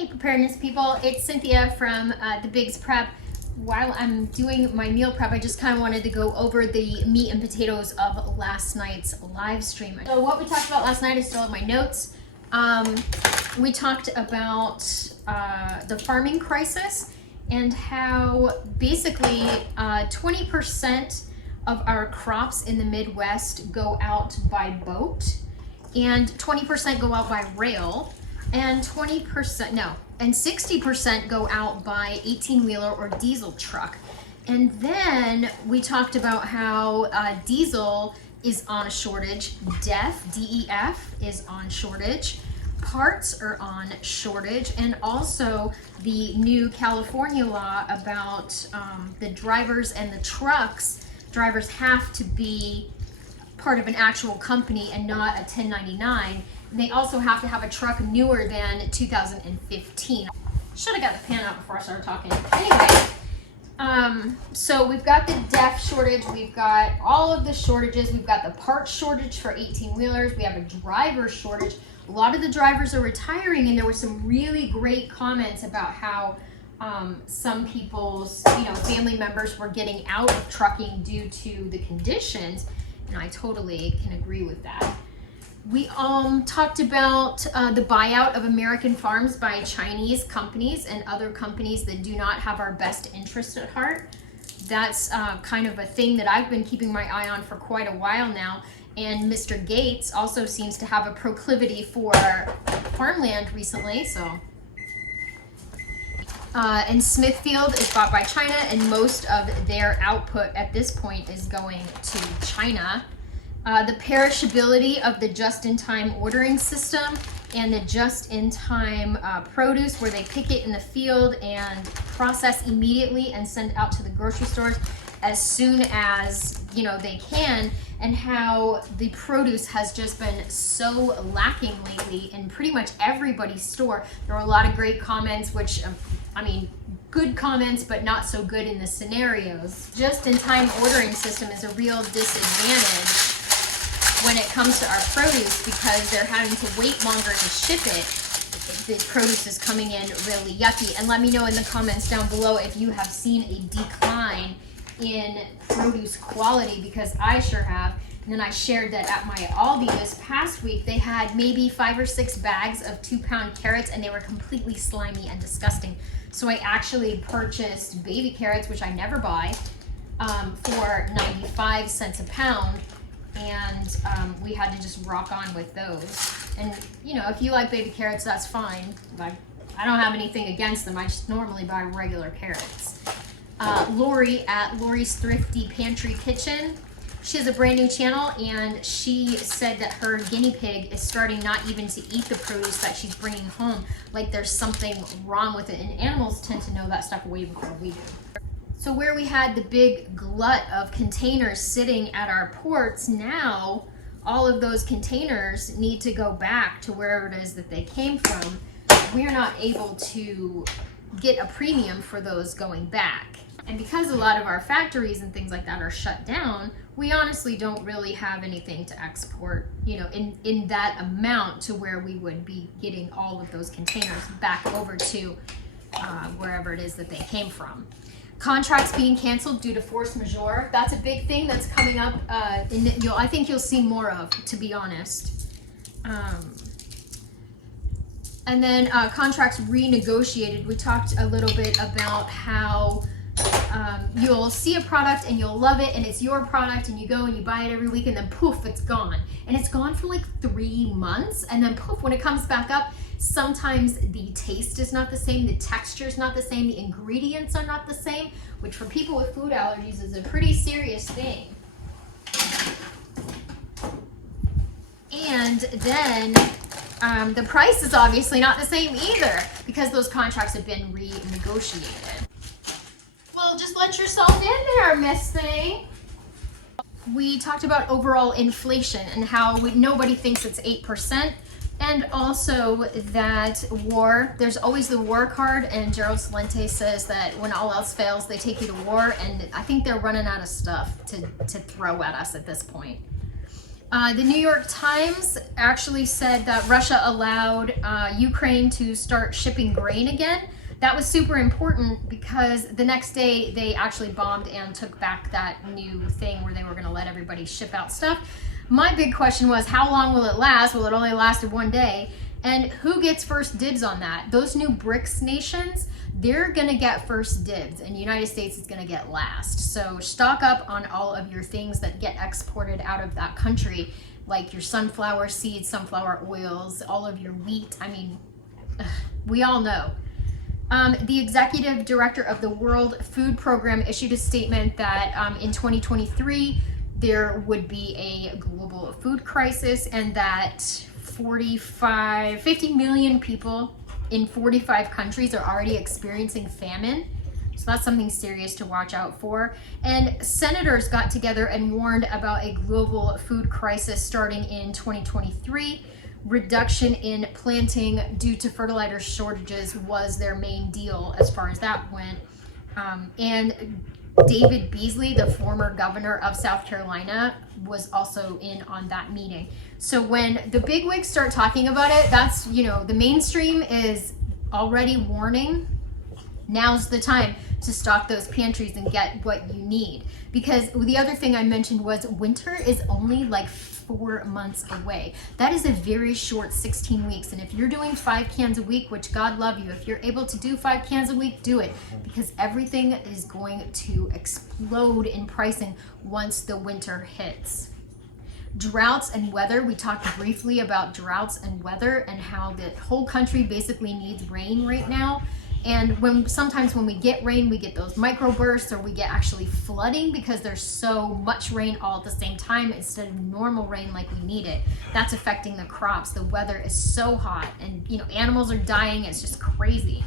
Hey preparedness people, it's Cynthia from the Biggs Prep. While I'm doing my meal prep, I just kind of wanted to go over the meat and potatoes of last night's live stream. So what we talked about last night, I still have my notes. We talked about the farming crisis and how basically 20% of our crops in the Midwest go out by boat and 20% go out by rail. And 60% go out by 18-wheeler or diesel truck. And then we talked about how diesel is on a shortage, DEF is on shortage, parts are on shortage, and also the new California law about the drivers and the trucks. Drivers have to be part of an actual company and not a 1099. They also have to have a truck newer than 2015. Should have got the pan out before I started talking. Anyway, so we've got the DEF shortage. We've got all of the shortages. We've got the parts shortage for 18-wheelers. We have a driver shortage. A lot of the drivers are retiring, and there were some really great comments about how some people's family members were getting out of trucking due to the conditions, and I totally can agree with that. We talked about the buyout of American farms by Chinese companies and other companies that do not have our best interest at heart. That's kind of a thing that I've been keeping my eye on for quite a while now. And Mr. Gates also seems to have a proclivity for farmland recently. And Smithfield is bought by China, and most of their output at this point is going to China. The perishability of the just-in-time ordering system and the just-in-time produce, where they pick it in the field and process immediately and send out to the grocery stores as soon as they can, and how the produce has just been so lacking lately in pretty much everybody's store. There were a lot of great comments, which good comments, but not so good in the scenarios. Just-in-time ordering system is a real disadvantage when it comes to our produce, because they're having to wait longer to ship it. The produce is coming in really yucky. And let me know in the comments down below if you have seen a decline in produce quality, because I sure have. And then I shared that at my Aldi this past week, they had maybe 5 or 6 bags of 2-pound carrots, and they were completely slimy and disgusting. So I actually purchased baby carrots, which I never buy, for 95 cents a pound. And we had to just rock on with those. And if you like baby carrots, that's fine. I don't have anything against them. I just normally buy regular carrots. Lori at Lori's Thrifty Pantry Kitchen, she has a brand new channel, and she said that her guinea pig is starting not even to eat the produce that she's bringing home, like there's something wrong with it. And animals tend to know that stuff way before we do. So where we had the big glut of containers sitting at our ports, now all of those containers need to go back to wherever it is that they came from. We're not able to get a premium for those going back. And because a lot of our factories and things like that are shut down, we honestly don't really have anything to export, in that amount to where we would be getting all of those containers back over to wherever it is that they came from. Contracts being canceled due to force majeure. That's a big thing that's coming up. I think you'll see more of, to be honest. And then contracts renegotiated. We talked a little bit about how you'll see a product and you'll love it, and it's your product, and you go and you buy it every week, and then poof, it's gone. And it's gone for like 3 months, and then poof, when it comes back up, sometimes the taste is not the same, the texture is not the same, the ingredients are not the same, which for people with food allergies is a pretty serious thing. And then the price is obviously not the same either, because those contracts have been renegotiated. Well, just let yourself in there, Miss Thing. We talked about overall inflation and how nobody thinks it's 8%. And also that war, there's always the war card, and Gerald Celente says that when all else fails, they take you to war, and I think they're running out of stuff to throw at us at this point. The New York Times actually said that Russia allowed Ukraine to start shipping grain again. That was super important because the next day they actually bombed and took back that new thing where they were going to let everybody ship out stuff. My big question was, how long will it last? Well, it only lasted one day. And who gets first dibs on that? Those new BRICS nations, they're gonna get first dibs, and the United States is gonna get last. So stock up on all of your things that get exported out of that country, like your sunflower seeds, sunflower oils, all of your wheat. I mean, we all know. The executive director of the World Food Program issued a statement that in 2023, there would be a global food crisis, and that 50 million people in 45 countries are already experiencing famine. So that's something serious to watch out for. And senators got together and warned about a global food crisis starting in 2023. Reduction in planting due to fertilizer shortages was their main deal as far as that went. And David Beasley, the former governor of South Carolina, was also in on that meeting. So when the bigwigs start talking about it, that's, you know, the mainstream is already warning. Now's the time to stock those pantries and get what you need. Because the other thing I mentioned was winter is only like 4 months away. That is a very short 16 weeks. And if you're doing 5 cans a week, which God love you, if you're able to do 5 cans a week, do it, because everything is going to explode in pricing once the winter hits. Droughts and weather. We talked briefly about droughts and weather and how the whole country basically needs rain right now. And sometimes when we get rain, we get those microbursts, or we get actually flooding because there's so much rain all at the same time instead of normal rain like we need it. That's affecting the crops. The weather is so hot, and you know, animals are dying. It's just crazy.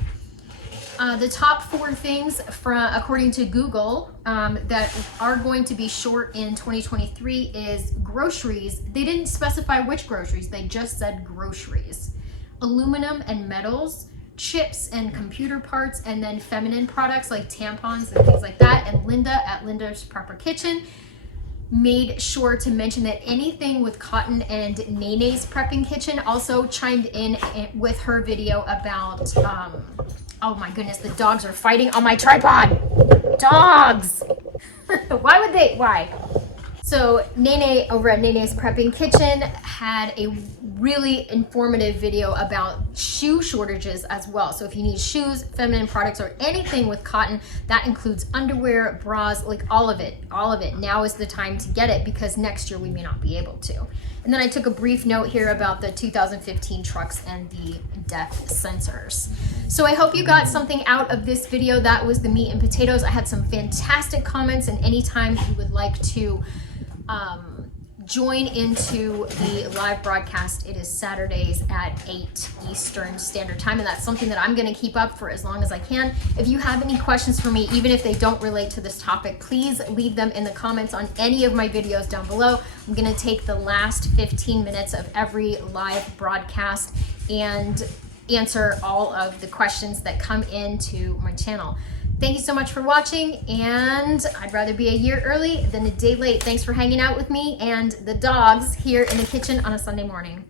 The top 4 things according to Google that are going to be short in 2023 is groceries. They didn't specify which groceries, they just said groceries. Aluminum and metals, chips and computer parts, and then feminine products like tampons and things like that. And Linda at Linda's Proper Kitchen made sure to mention that anything with cotton and Nene's Prepping Kitchen also chimed in with her video about oh my goodness, the dogs are fighting on my tripod. Dogs. Why? So Nene over at Nene's Prepping Kitchen had a really informative video about shoe shortages as well. So if you need shoes, feminine products, or anything with cotton, that includes underwear, bras, like all of it. Now is the time to get it, because next year we may not be able to. And then I took a brief note here about the 2015 trucks and the depth sensors. So I hope you got something out of this video. That was the meat and potatoes. I had some fantastic comments, and anytime you would like to join into the live broadcast, it is Saturdays at 8 Eastern Standard Time, and that's something that I'm going to keep up for as long as I can. If you have any questions for me, even if they don't relate to this topic, please leave them in the comments on any of my videos down below. I'm going to take the last 15 minutes of every live broadcast and answer all of the questions that come into my channel. Thank you so much for watching, and I'd rather be a year early than a day late. Thanks for hanging out with me and the dogs here in the kitchen on a Sunday morning.